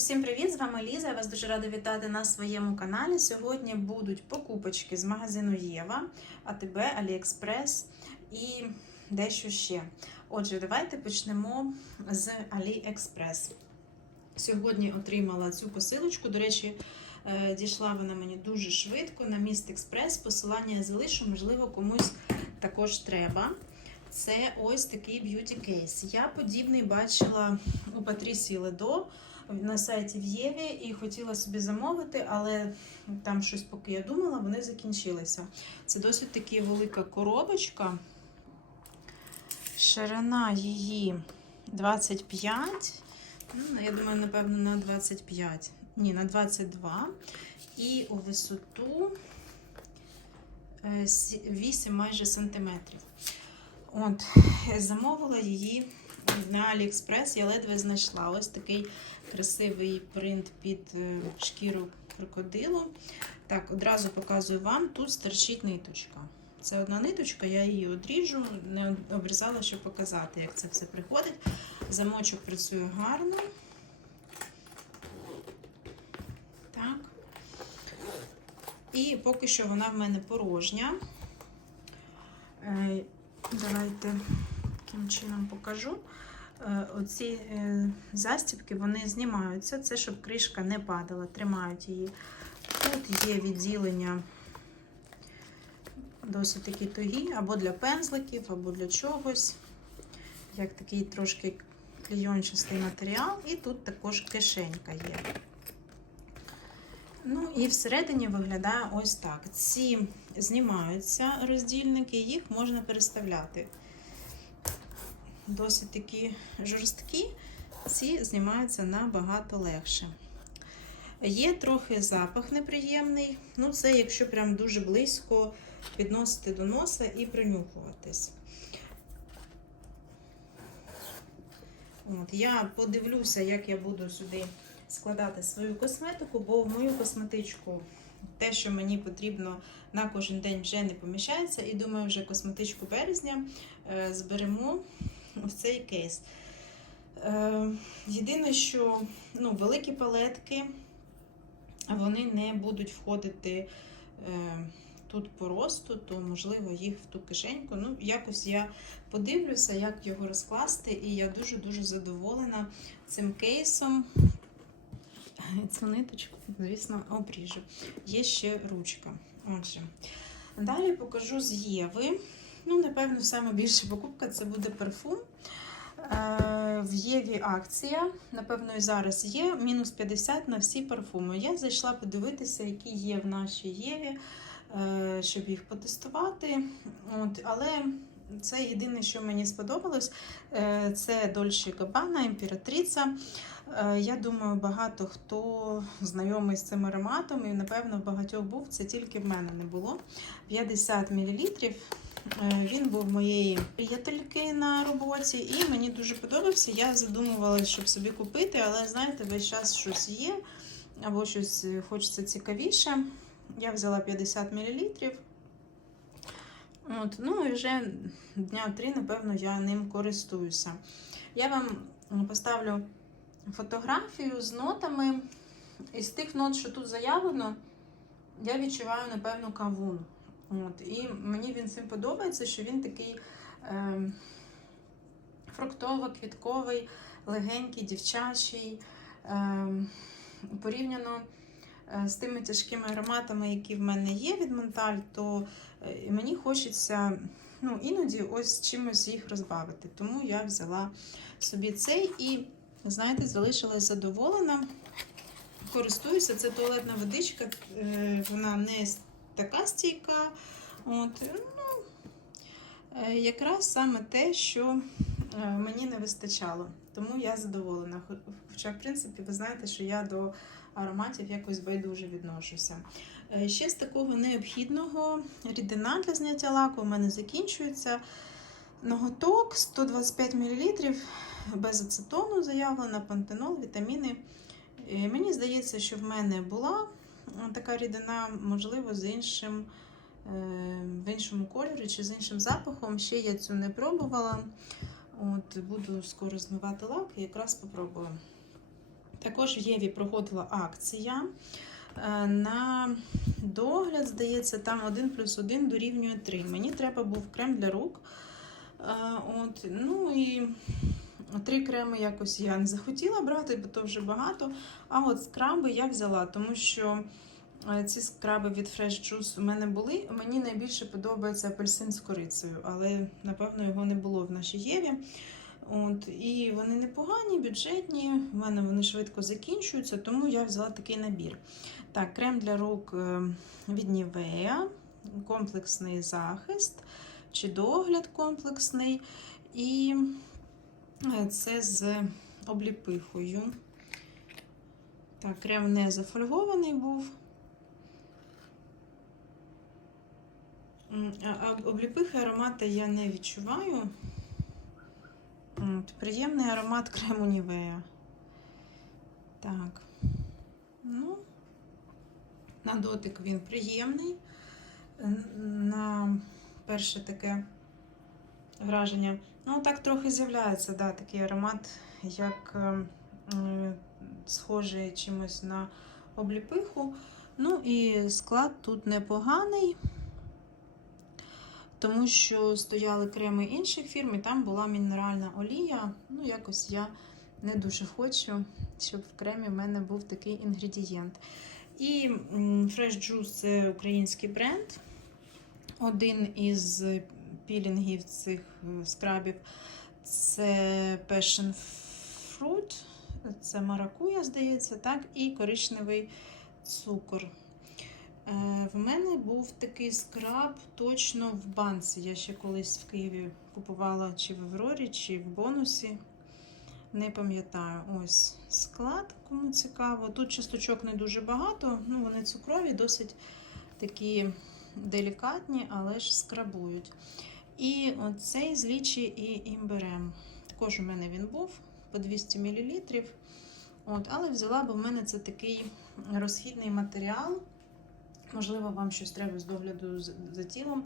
Усім привіт! З вами Ліза. Я вас дуже рада вітати на своєму каналі. Сьогодні будуть покупочки з магазину Єва, АТБ, Аліекспрес і дещо ще. Отже, давайте почнемо з Аліекспрес. Сьогодні отримала цю посилочку. До речі, е, дійшла вона мені дуже швидко на міст Експрес. Посилання я залишу, можливо, комусь також треба. Це ось такий б'юті кейс. Я подібний бачила у Патрісії Ледо на сайті в Єві і хотіла собі замовити, але там щось, поки я думала, вони закінчилися. Це досить таки велика коробочка. Ширина її 25. Ну, я думаю, напевно, на 25. Ні, на 22. І у висоту е, 8 майже сантиметрів. От, замовила її на Аліекспрес, я ледве знайшла ось такий красивий принт під е, шкіру крокодилу. Так, одразу показую вам, тут стерчить ниточка. Це одна ниточка, я її одріжу, не обрізала, щоб показати, як це все приходить. Замочок працює гарно. Так. І поки що вона в мене порожня. Е, Давайте таким чином покажу. Е, Оці е, застібки вони знімаються. Це щоб кришка не падала, тримають її. Тут є відділення досить такі тугі, або для пензликів, або для чогось. Як такий трошки клейончастий матеріал. І тут також кишенька є. Ну і всередині виглядає ось так. Ці знімаються роздільники, їх можна переставляти. Досить такі жорсткі, ці знімаються набагато легше. Є трохи запах неприємний. Ну, це якщо прям дуже близько підносити до носа і принюхуватись. От, я подивлюся, як я буду сюди складати свою косметику, бо в мою косметичку те, що мені потрібно на кожен день вже не поміщається. І думаю, вже косметичку березня е, зберемо ось цей кейс. Е, єдине, що ну, великі палетки вони не будуть входити е, тут по росту, то можливо їх в ту кишеньку. Ну, якось я подивлюся, як його розкласти, і я дуже-дуже задоволена цим кейсом. Цю ниточку, звісно, обріжу. Є ще ручка. Отже, далі покажу з Єви. Ну, напевно, саме більша покупка це буде парфум. Е, В Єві акція, напевно, і зараз є. Мінус 50 на всі парфуми. Я зайшла подивитися, які є в нашій Єві, е, щоб їх потестувати. От, але це єдине, що мені сподобалось. Е, Це Dolce Gabbana, імператриця. Я думаю, багато хто знайомий з цим ароматом, і напевно в багатьох був, це тільки в мене не було. 50 мл. Він був моєї приятельки на роботі, і мені дуже подобався. Я задумувалася, щоб собі купити, але знаєте, весь час щось є, або щось хочеться цікавіше. Я взяла 50 мл. От, ну і вже дня три, напевно, я ним користуюся. Я вам поставлю фотографію з нотами. Із тих нот, що тут заявлено, я відчуваю, напевно, кавун. От. І мені він цим подобається, що він такий е, фруктово-квітковий, легенький, дівчачий. Е, порівняно з тими тяжкими ароматами, які в мене є від Монталь, то е, мені хочеться ну, іноді ось чимось їх розбавити. Тому я взяла собі цей і, знаєте, залишилась задоволена. Користуюся, це туалетна водичка, е, вона не така стійка. От, ну, е, якраз саме те, що е, мені не вистачало. Тому я задоволена. Хоча, в принципі, ви знаєте, що я до ароматів якось байдуже відношуся. Е, Ще з такого необхідного рідина для зняття лаку у мене закінчується. Ноготок 125 мл без ацетону заявлено, пантенол, вітаміни. Мені здається, що в мене була така рідина, можливо, з іншим, е, в іншому кольорі чи з іншим запахом. Ще я цю не пробувала. От, буду скоро змивати лак і якраз попробую. Також в Єві проходила акція. Е, На догляд, здається, там 1 плюс 1 дорівнює 3. Мені треба був крем для рук. Е, От, ну і три креми якось я не захотіла брати, бо то вже багато. А от скраби я взяла, тому що е, ці скраби від Fresh Juice у мене були. Мені найбільше подобається апельсин з корицею, але напевно його не було в нашій Єві. От, і вони непогані, бюджетні. У мене вони швидко закінчуються, тому я взяла такий набір. Так, крем для рук е, від Nivea, комплексний захист чи догляд комплексний. І це з обліпихою. Так, крем не зафольгований був. Обліпихи аромати я не відчуваю. Приємний аромат крему Нівея. Так. Ну, на дотик він приємний. На перше таке враження. Ну, так трохи з'являється, да, такий аромат, як е, схожий чимось на обліпиху. Ну і склад тут непоганий, тому що стояли креми інших фірм, і там була мінеральна олія. Ну, якось я не дуже хочу, щоб в кремі в мене був такий інгредієнт. І Fresh Juice це український бренд. Один із пілінгів цих скрабів це Passion Fruit, це маракуя, здається, так, і коричневий цукор. Е, В мене був такий скраб точно в банці. Я ще колись в Києві купувала чи в Аврорі, чи в бонусі. Не пам'ятаю. Ось склад, кому цікаво. Тут часточок не дуже багато, ну вони цукрові, досить такі делікатні, але ж скрабують. І оцей з лічі і імберем. Також у мене він був по 200 мл. От, але взяла, бо в мене це такий розхідний матеріал. Можливо, вам щось треба з догляду за тілом.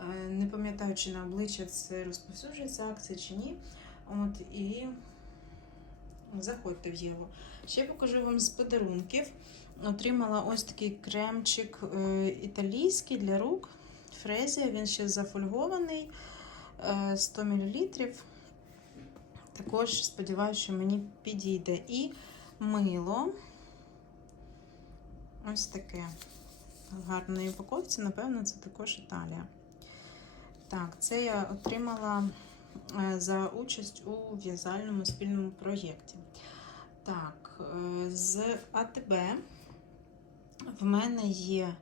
Е, Не пам'ятаю, чи на обличчя це розповсюджується акція чи ні. От, і заходьте в Єву. Ще покажу вам з подарунків. Отримала ось такий кремчик е, італійський для рук. Фрезія, він ще зафольгований е, 100 мл. Також сподіваюся, що мені підійде. І мило. Ось таке. В гарній упаковці, напевно, це також Італія. Так, це я отримала е, за участь у в'язальному спільному проєкті. Так, е, з АТБ в мене є е,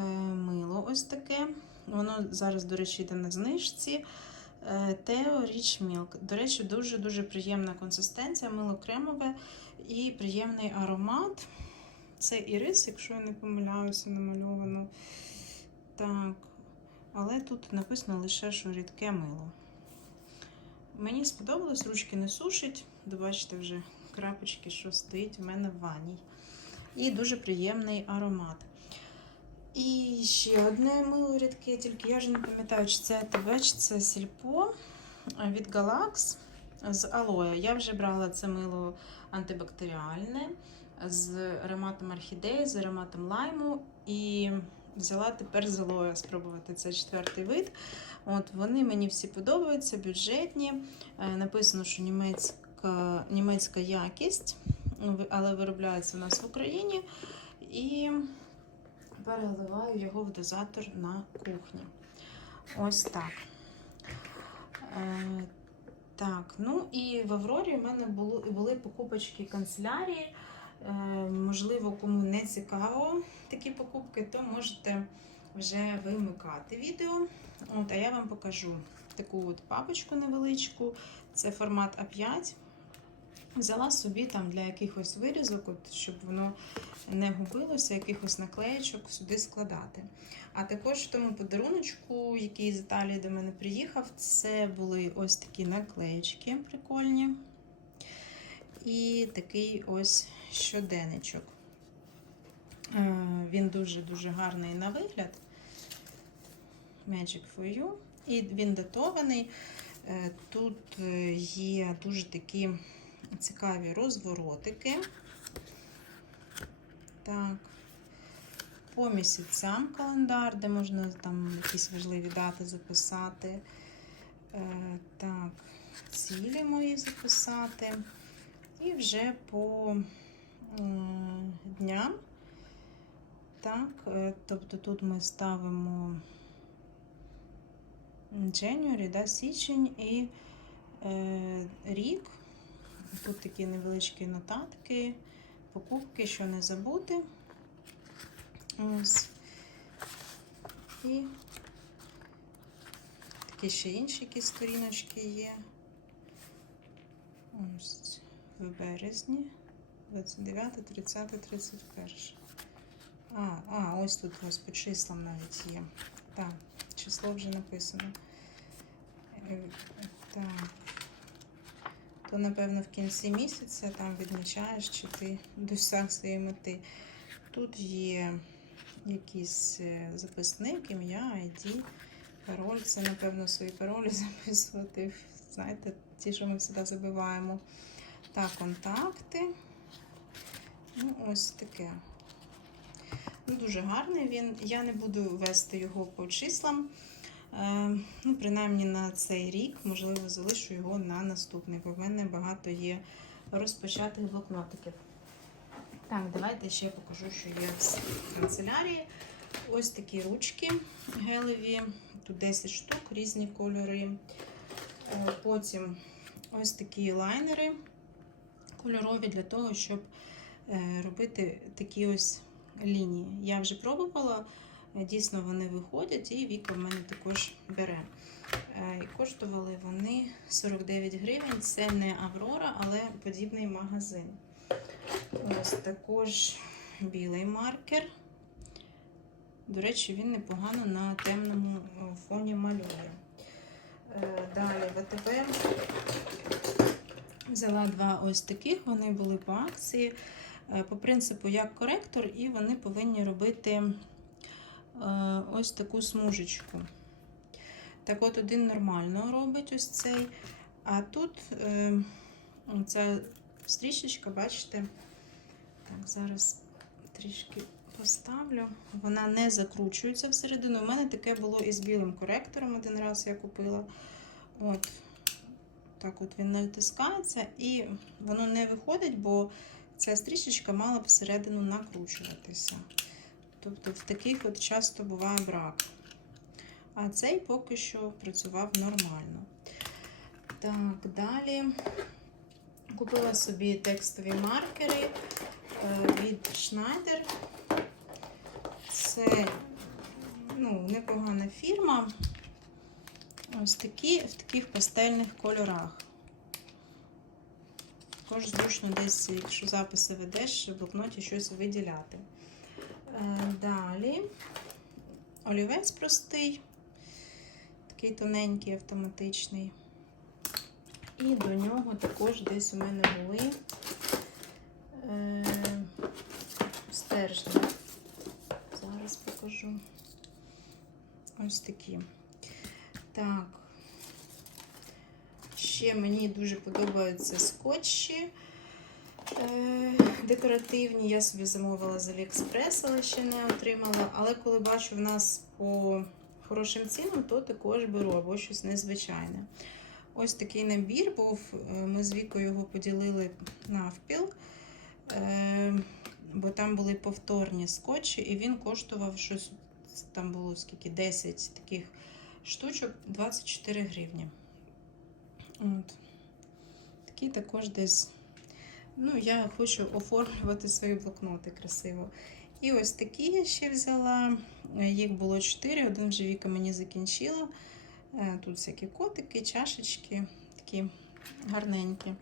мило ось таке. Воно зараз, до речі, йде на знижці. Е, Тео Rich Milk. До речі, дуже-дуже приємна консистенція, мило кремове і приємний аромат. Це ірис, якщо я не помиляюся, намальовано. Так. Але тут написано лише, що рідке мило. Мені сподобалось, ручки не сушить. Бачите вже крапочки, що стоїть в мене в ванні. І дуже приємний аромат. І ще одне мило рідке, тільки я вже не пам'ятаю, чи це АТБ, чи це Сільпо від Galax з алоє. Я вже брала це мило антибактеріальне з ароматом орхідеї, з ароматом лайму. І взяла тепер з алоє спробувати. Це четвертий вид. От Вони мені всі подобаються, бюджетні. Е, Написано, що німецька, німецька якість, але виробляється у нас в Україні. І переливаю його в дозатор на кухні. Ось так. Е, так, ну і в Аврорі в мене було, були покупочки канцелярії. Е, можливо, кому не цікаво такі покупки, то можете вже вимикати відео. От, а я вам покажу таку от папочку невеличку. Це формат А5. Взяла собі там для якихось вирізок, от, щоб воно не губилося, якихось наклеєчок сюди складати. А також в тому подаруночку, який з Італії до мене приїхав, це були ось такі наклеєчки прикольні. І такий ось щоденничок. Е, Він дуже-дуже гарний на вигляд. Magic for You. І він датований. Е, Тут е, є дуже такі цікаві розворотики. Так. По місяцям календар, де можна там якісь важливі дати записати. Е, так, цілі мої записати. І вже по е, дням. Так, е, тобто тут ми ставимо January, да, січень і е, рік. Тут такі невеличкі нотатки, покупки, що не забути. Ось. І такі ще інші якісь сторіночки є. Ось в березні. 29, 30, 31. А, а, ось тут ось по числам навіть є. Так, число вже написано. Е, Так. То, напевно, в кінці місяця там відмічаєш, чи ти досяг своєї мети. Тут є якийсь е, записник, ім'я, ID, пароль. Це, напевно, свої паролі записувати. Знаєте, ті, що ми завжди забиваємо. Так, контакти. Ну, ось таке. Ну, Дуже гарний він. Я не буду вести його по числам. Е, ну, принаймні на цей рік, можливо, залишу його на наступний, бо в мене багато є розпочатих блокнотиків. Так, давайте ще покажу, що є в канцелярії. Ось такі ручки гелеві. Тут 10 штук, різні кольори. Е, Потім ось такі лайнери кольорові для того, щоб е, робити такі ось лінії. Я вже пробувала, дійсно вони виходять, і Віка в мене також бере. Е, І коштували вони 49 гривень. Це не Аврора, але подібний магазин. Ось також білий маркер. До речі, він непогано на темному фоні малює. Е, Далі ВТБ взяла два ось таких, вони були по акції. Е, По принципу, як коректор, і вони повинні робити ось таку смужечку. Так от, один нормально робить ось цей. А тут е, ця стрічечка, бачите, так, зараз трішки поставлю. Вона не закручується всередину. У мене таке було і з білим коректором один раз я купила. От, так от він натискається, і воно не виходить, бо ця стрічечка мала б всередину накручуватися. Тобто в таких от часто буває брак. А цей поки що працював нормально. Так, далі купила собі текстові маркери е, від Schneider. Це ну, непогана фірма. Ось такі в таких пастельних кольорах. Також зручно десь, якщо записи ведеш, в блокноті щось виділяти. Е, Далі олівець простий, такий тоненький, автоматичний. І до нього також десь у мене були е, стержні. Зараз покажу. Ось такі. Так. Ще мені дуже подобаються скотчі декоративні. Я собі замовила з Аліекспрес, але ще не отримала. Але коли бачу в нас по хорошим цінам, то також беру або щось незвичайне. Ось такий набір був. е, Ми з Вікою його поділили навпіл, е, бо там були повторні скотчі, і він коштував щось. Там було скільки 10 таких штучок 24 гривні. От. Такі також десь. Ну, я хочу оформлювати свої блокноти красиво. І ось такі я ще взяла. Їх було 4, один вже Віка мені закінчила. Е, Тут всякі котики, чашечки, такі гарненькі.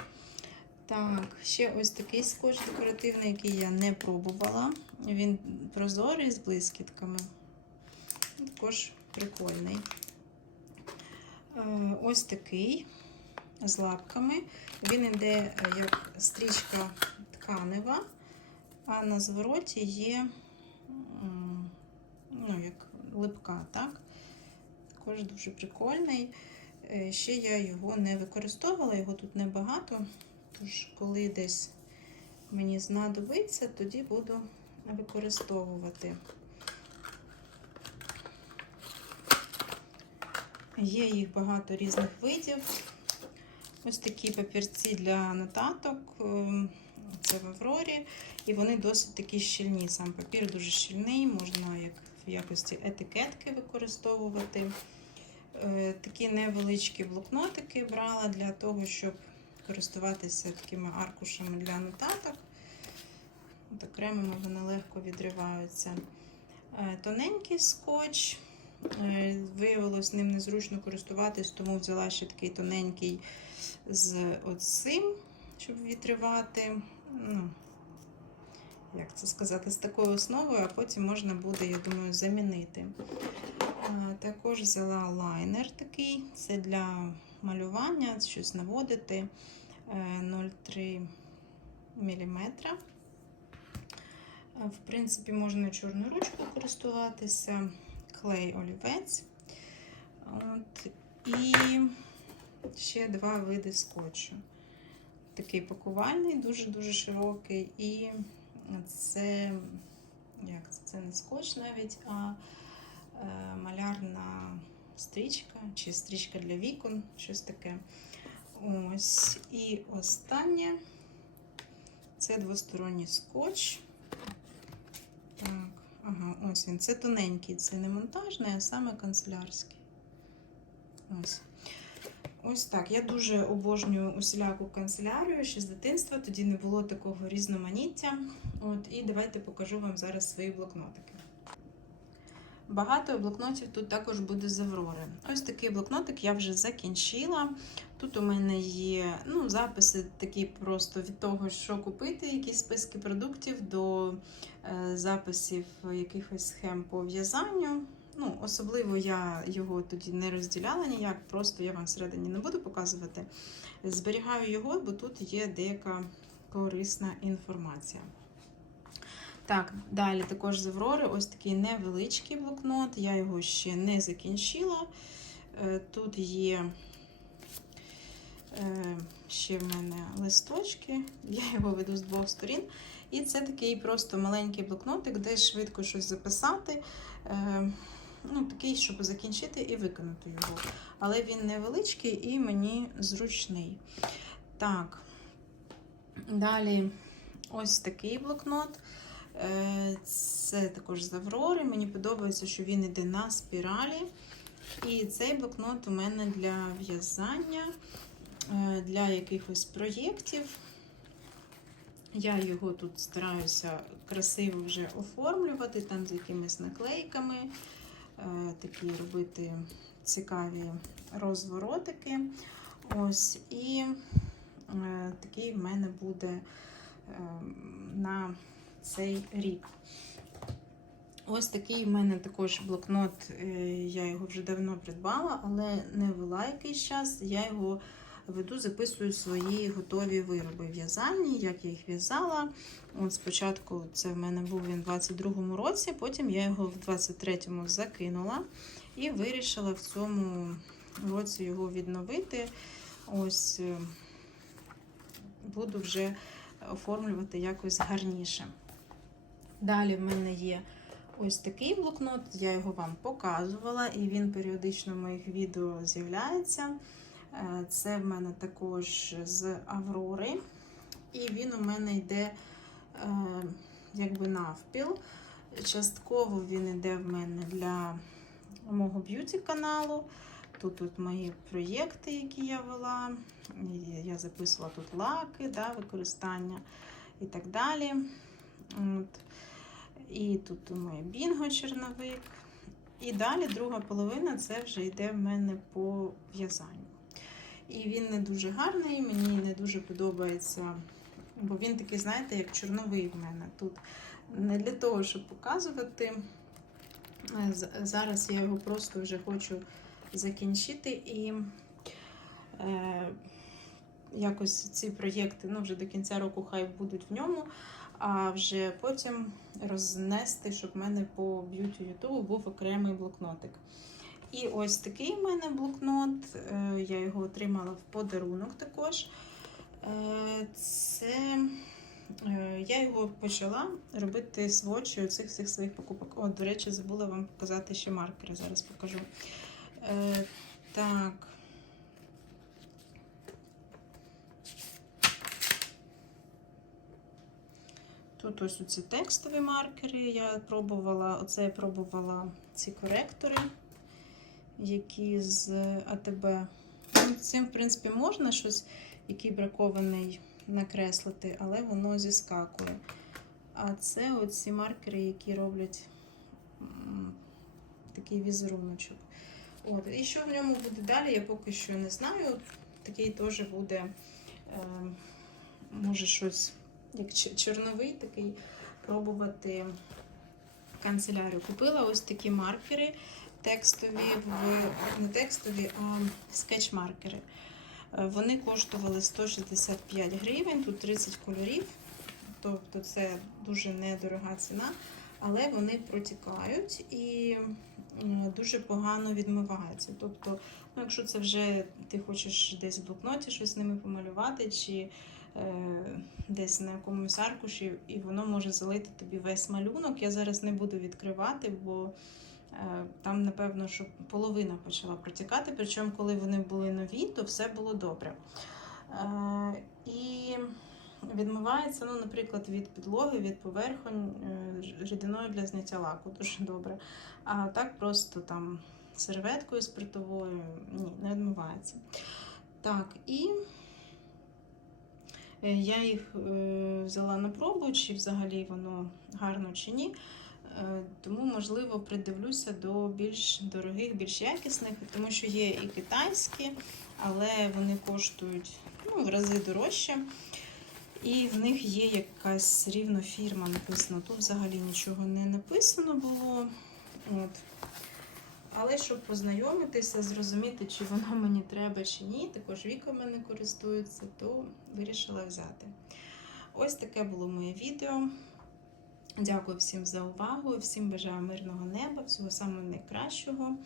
Так, ще ось такий скотч декоративний, який я не пробувала. Він прозорий з блискітками. Також прикольний. Е, Ось такий з лапками. Він йде е, як стрічка тканева, а на звороті є ну, як липка, так? Також дуже прикольний. Е, Ще я його не використовувала, його тут небагато, Тож, коли десь мені знадобиться, тоді буду використовувати. Є їх багато різних видів. Ось такі папірці для нотаток. ем, Це в Аврорі. І вони досить такі щільні. Сам папір дуже щільний, можна як в якості етикетки використовувати. Е, Такі невеличкі блокнотики брала для того, щоб користуватися такими аркушами для нотаток. От окремими вони легко відриваються. Е, Тоненький скотч. Е, Виявилось ним незручно користуватись, тому взяла ще такий тоненький з оцим, щоб відривати. Ну, як це сказати, з такою основою, а потім можна буде, я думаю, замінити. Е, Також взяла лайнер такий, це для малювання, щось наводити е, 0,3 мм. Е, В принципі, можна чорну ручку користуватися, клей олівець. От. І ще два види скотчу. Такий пакувальний, дуже-дуже широкий, і це, як це, не скотч навіть, а е, малярна стрічка чи стрічка для вікон, щось таке. Ось. І останнє це двосторонній скотч. Так, ага, ось він. Це тоненький, це не монтажний, а саме канцелярський. Ось. Ось так. Я дуже обожнюю усіляку канцелярію ще з дитинства, тоді не було такого різноманіття. От, і давайте покажу вам зараз свої блокнотики. Багато блокнотів тут також буде з Аврори. Ось такий блокнотик я вже закінчила. Тут у мене є ну, записи такі просто від того, що купити, якісь списки продуктів, до е, записів якихось схем по в'язанню. Ну, особливо я його тоді не розділяла ніяк, просто я вам всередині не буду показувати. Зберігаю його, бо тут є деяка корисна інформація. Так, далі також з Аврори ось такий невеличкий блокнот, я його ще не закінчила. Е, Тут є е, ще в мене листочки, я його веду з двох сторін. І це такий просто маленький блокнотик, де швидко щось записати. Ну, такий, щоб закінчити і виконати його. Але він невеличкий і мені зручний. Так, далі ось такий блокнот. Е, Це також з Аврори. Мені подобається, що він йде на спіралі. І цей блокнот у мене для в'язання, е, для якихось проєктів. Я його тут стараюся красиво вже оформлювати, там з якимись наклейками, такі робити цікаві розворотики. Ось, і е, такий в мене буде е, на цей рік. Ось такий в мене також блокнот, е, я його вже давно придбала, але не вела якийсь час. Я його веду, записую свої готові вироби в'язальні, як я їх в'язала. От Спочатку це в мене був він у 22-му році, потім я його в 23-му закинула і вирішила в цьому році його відновити. Ось е, буду вже оформлювати якось гарніше. Далі в мене є ось такий блокнот, я його вам показувала, і він періодично в моїх відео з'являється. Е, Це в мене також з Аврори. І він у мене йде е, якби навпіл. Частково він йде в мене для мого б'юті каналу. Тут тут мої проєкти, які я вела. Я записувала тут лаки, да, використання і так далі. От. І тут у мене бінго черновик. І далі друга половина це вже йде в мене по в'язанню. І він не дуже гарний, мені не дуже подобається, бо він такий, знаєте, як чорновий в мене. Тут не для того, щоб показувати. Е, Зараз я його просто вже хочу закінчити і е, якось ці проєкти ну, вже до кінця року хай будуть в ньому, а вже потім рознести, щоб в мене по б'юті Ютубу був окремий блокнотик. І ось такий в мене блокнот. е, Я його отримала в подарунок також. Е, Це е, я його почала робити сводчі цих всіх своїх покупок. О, до речі, забула вам показати ще маркери. Зараз покажу. Так. Тут ось ці текстові маркери. Я пробувала, оце я пробувала ці коректори, які з АТБ. Ну, Цим, в принципі, можна щось, який бракований накреслити, але воно зіскакує. А це оці маркери, які роблять такий візеруночок. От. І що в ньому буде далі, я поки що не знаю. Такий теж буде, е, може, щось як чорновий такий пробувати канцелярію. Купила ось такі маркери текстові, в, не текстові, а скетч-маркери. Е, Вони коштували 165 гривень, тут 30 кольорів, тобто це дуже недорога ціна, але вони протікають і дуже погано відмиваються. Тобто, ну, якщо це вже ти хочеш десь в блокноті щось з ними помалювати, чи е, десь на якомусь аркуші, і воно може залити тобі весь малюнок. Я зараз не буду відкривати, бо е, там, напевно, що половина почала протікати. Причому, коли вони були нові, то все було добре. Е, і відмивається, ну, наприклад, від підлоги, від поверхонь е, рідиною для зняття лаку дуже добре. А так просто там серветкою спиртовою ні, не відмивається. Так, і Е, Я їх е, взяла на пробу, чи взагалі воно гарно чи ні. Е, Тому, можливо, придивлюся до більш дорогих, більш якісних, тому що є і китайські, але вони коштують ну, в рази дорожче. І в них є якась рівно фірма написана. Тут взагалі нічого не написано було. От. Але щоб познайомитися, зрозуміти, чи воно мені треба чи ні, також Віка мене користується, то вирішила взяти. Ось таке було моє відео. Дякую всім за увагу, всім бажаю мирного неба, всього самого найкращого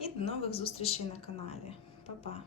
і до нових зустрічей на каналі. Па-па!